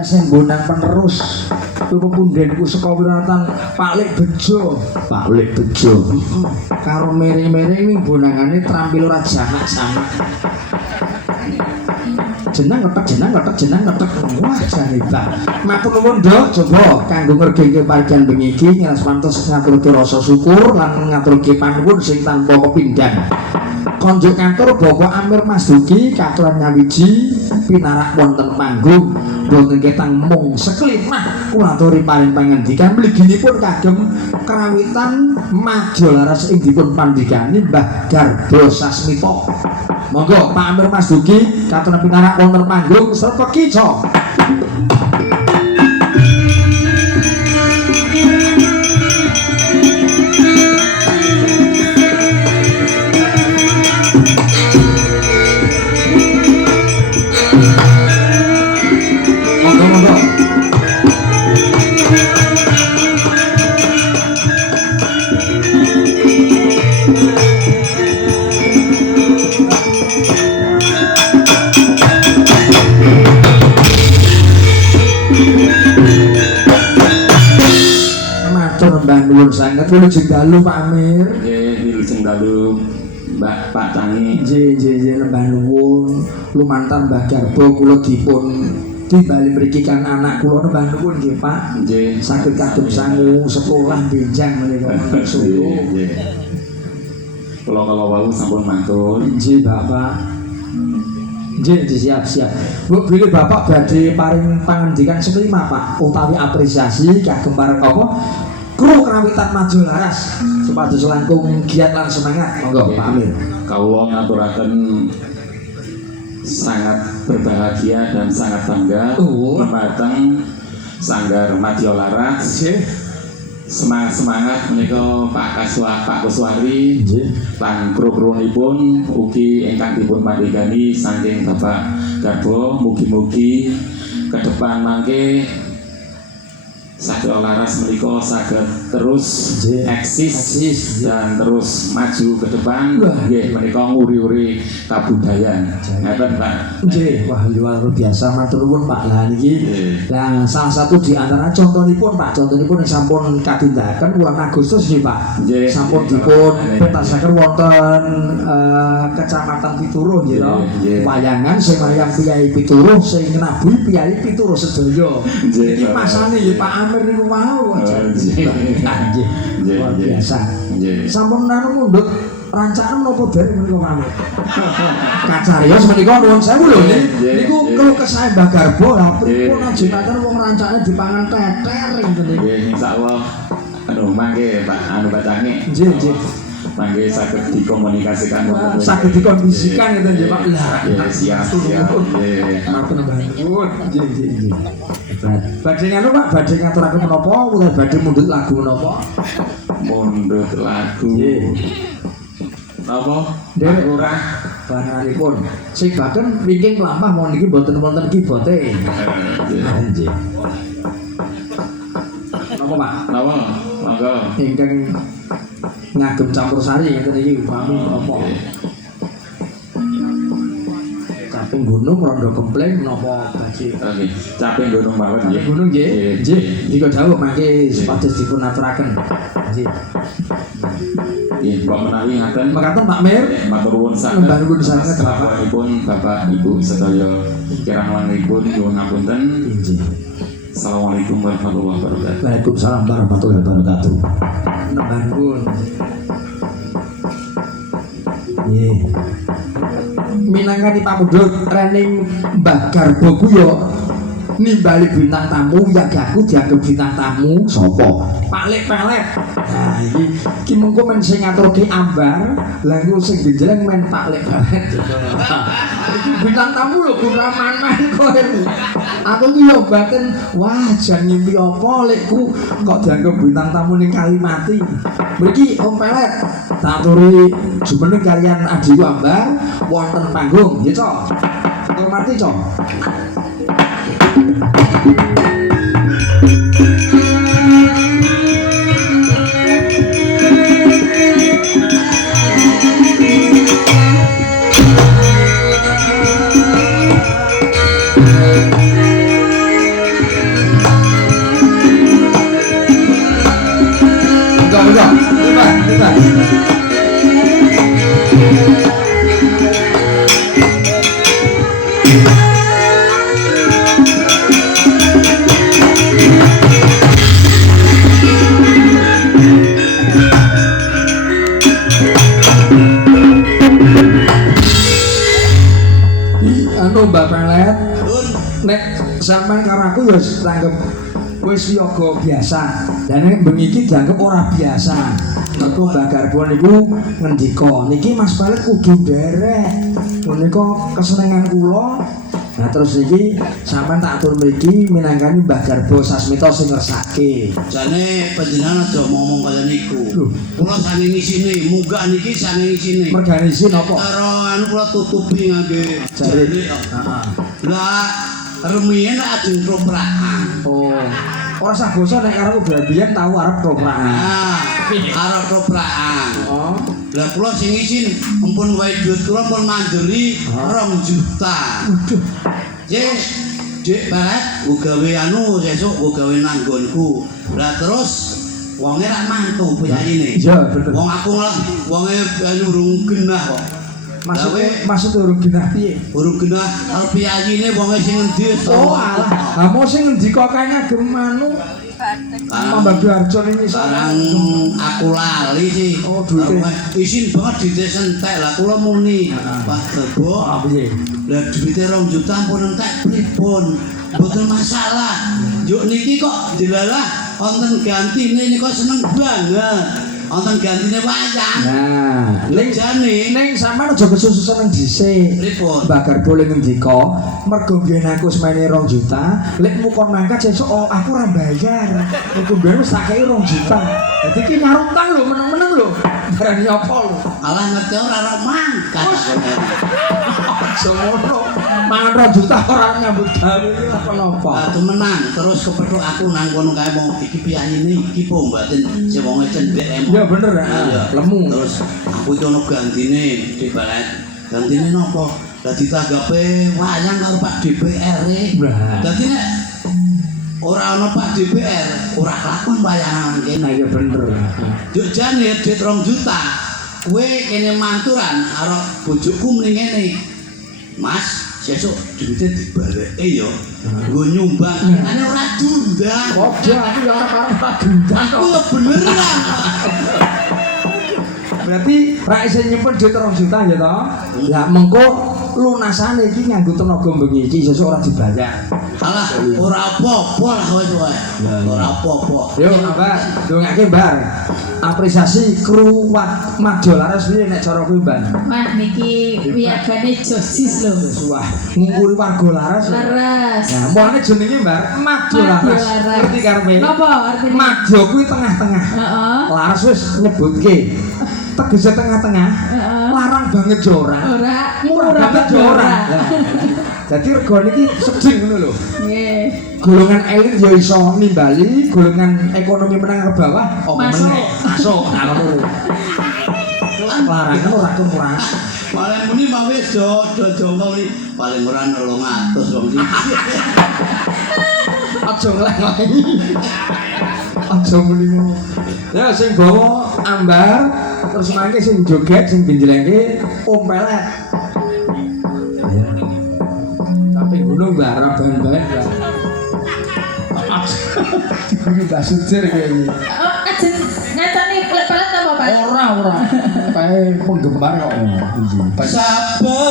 Sing bonang penerus itu pepundhenku saka wiratan Pak Lik Bejo. Pak Lik Bejo. Karo miring-miring ning bonangane trampil ora jamak-jamak. Jeneng ngetek. Wah, jan hebat. Matur nuwun, Nduk, coba kanggo ngergengke parigan bengi iki pantes ngaturke rasa syukur lan ngaturke panuwun sing tanpa kepindhan. Konjuk kantor Bapak Amir Mas Duki katuran nyawiji pinarak wonten panggung wonten ketang mung sekelimah kulaturi paring pangandikan mliginipun kagem kerawitan Madjalaras ing dipun pandhigani Mbah Garbo Sasmita. Monggo Pak Amir Mas Duki katuran pinarak wonten panggung serta kica. Nuwun sanget wilujeng dalu Pak Amir. Nggih, wilujeng dalu Mbak Pak Tangi. Nggih, lembah nuwun. Lumantar Mbah Garbo kula dipun timbali mriki kan anak kula nembah nuwun nggih Pak. Nggih. Saged kagem sangu sekolah benjang menika wonten Solo. Nggih. Kula kala wau sampun matur. Nggih, Bapak. Nggih, siap. Bu bilih Bapak badhe paring pangandikan sekelima Pak utawi apresiasi kagem pareng apa? Kru kerawitan Madjalaras supados langkung giat lan semangat. Monggo Pak Amir. Kawula ngaturaken sangat berbahagia dan sangat bangga dumateng Sanggar Madjalaras. Semangat menika Pak Kuswari lan kru-krunipun ugi ingkang dipun pandhegani saking Bapak Garbo. Mugi-mugi ke depan mangke Madjalaras menika saged terus eksis dan terus maju ke depan. Nggih menika nguri-uri kabudayan. Ngeten Pak. Nggih, wah luar biasa matur nuwun Pak. Lah niki lah salah satu di antara contohipun Pak, contohipun sampun katindakan bulan Agustus nggih Pak. Sampun dipun pentasaken wonten Kecamatan Pituruh nggih to. Wayangan sing wayang Piyai Pituruh sing ngenabuhi Piyai Pituruh sedaya. Iki masane nggih Pak Amir niku mau aja. Nggih. Luar biasa. Sampun anu mundhut rancangan menapa dereng menika Amir. Kacarios menika nuwun sewu lho nggih. Niku keluh kesah Mbah Garbo lha pripun ajengaken wong rancane dipangan teter ngene. Nggih, insyaallah mangke Pak Pak Tangi. Nggih. Mangke saged dikomunikasikan saged dikondisikan ngeten nggih Pak. Lah siap. Nggih. Matur nuwun. Nggih. Badhe nganu Pak, badhe ngaturaken menapa utawa badhe mundhut lagu menapa? Mundhut lagu. Napa? Derek ora bananipun. Sing baken wingking mlampah mon iki mboten wonten kibote. Nggih. Napa Pak? Napa? Monggo. Ingkang ngagem campursari ngeten iki upami menapa? Caping gunung rondo gempleng menapa badhe? Nggih. Caping gunung mawon nggih. Caping gunung nggih. Nggih. Nika dawuh mangke supados dipun aturaken. Nggih. Nggih, kok menawi ngaten. Mekaten Pak Mir. Matur nuwun sanget. Mbah nuwun sanget Bapak Ibu sedaya kirang langipun nyuwun ngapunten. Nggih. Assalamualaikum warahmatullahi wabarakatuh. Waalaikumsalam warahmatullahi wabarakatuh. Nembah nuwun. Nggih. Minangka pamundhut rening Mbah Garbo ku yo nimbali bintang tamu ya aku dianggap bintang tamu sapa? Pak Lik Pelet. Nah iki mengko men sing ngaturke Ambar, lha iku sing dijeleng men Pak Lik Pelet. Iki bintang tamu lho kuraman-man kowe. Aku ki yo batin wah jan ngimpi apa Likku kok dianggap bintang tamu ning Kalimati. Mriki Om Pelet tak aturi jumeneng kalian adiku Ambar wonten panggung nggih Cok. Hormati Cok. sampean karo aku ya tanggep wis yoga biasa. Dan nek bengi iki dianggep ora biasa. Mergo Mbah Garbo niku ngendika, niki Mas Balik kudu nderek. Menika kesenengan kula. Nah terus iki sampean tak atur mriki minangkani Mbah Garbo Sasmita sing ngersake. Jane panjenengan aja ngomong kaya niku. Kula sane ngisine, munggah niki sane ngisine. Mergane isin apa? Karo anu kula tutupi ngangge Jare. Heeh. Lah rumiyin ajeng troprakan. Oh. Ora sah basa nek karo biyen tau arep troprakan. Arep troprakan. Oh. Lah kula sing isin ampun wae duit kula pun mandiri 2 juta. Waduh. Yes, Dik Barat, gue gawe anu sesuk gue gawe nanggonku. Lah terus wonge ra mantu piyayine. Iya, bener. Wong aku malah wonge urung genah kok. Maksud urung genah piye? Urung genah karo piyayine wonge sing endi Oh alah, ha mau sing ngendika kae ngagem anu Mbak Arjo ini sarang aku lali sih. Oh, duitnya. Isin banget duitnya sentek lah kula muni. Pak Garbo, piye? lah duitnya 2 juta ampun entek pripun. Mboten masalah. Yuk niki kok dilalah wonten gantine niku seneng banget. Wonten gantine wayang. Nah, ning sampean aja kesususan nang dhisik. Pripun? Mbak Garbo le ngendika, mergo biyen aku semene 2 juta, lek mukon mangkat sesuk aku ora bayar. Iku biyen wis tak kei 2 juta. Dadi ki nyarutang lho, meneng-meneng lho. Barani apa lho? Alah ngerti ora ora mangkat. Semono. Mangan 2 juta ora nyambut gawe iki apa-apa. Lah menang terus kepethuk aku nang kono kae wong iki piyayine iki po mboten sing wong cendhek emang. Ya bener lemu. Terus aku iki ono gantine di balet. Gantine nopo? Lah ditanggape wayang karo Pak DPR e. Dadi nek ora ono Pak DPR, ora kelakon wayangan kene. Nah ya bener. Juk jane duit 2 juta. Kowe kene manturan karo bojoku mrene ngene. Mas, sesuk duitnya dibaleki ya. Nggo nyumbang. Ane ora dundang. Padha aku ya ora karo dundang kok. Aku ya beneran. Berarti ra iso nyimpen duit 2 juta ya toh? Lah mengko lunasane iki nganggo tenaga bengi iki sesuk ora dibayar. Alah, ora apa-apa lah kowe wae. Ora apa-apa. Yo, Mbak, ndongake Mbar. Apresiasi kru Madya Laras piye nek cara kuwi, Mbak? Wah niki wiyagane josis lho. Wah, ngungkuri warga Laras. Laras. Nah, mbokane jenenge Mbar Madya Laras. Ngerti karepe? Napa artine? Madya kuwi tengah-tengah. Heeh. Laras wis nyebutke. Tegese tengah-tengah. Larang banget jora. Ora Murah banget jora. Jadi regane iki sedhing ngono lho. Nggih. Golongan elit ya iso nimbali, golongan ekonomi menengah ke bawah apa Masuk. meneh? Masuk. Nah ngono lho. Larangan ora kemurah. Paling muni mau wis do jongkol iki paling ora 800 wong iki. Aja nglek-nglek. Aja muni ngono. Ya sing gawa ambar, terus mangke sing joget, sing benjelengke ompelet. Ya. Tapi gunung barang bahan-bahan ya. Dibunyi basut jir kayak gini. Oh, ajeng ngacani pelet-pelet apa, Pak? Ora. Kayak penggemar kok. Sabar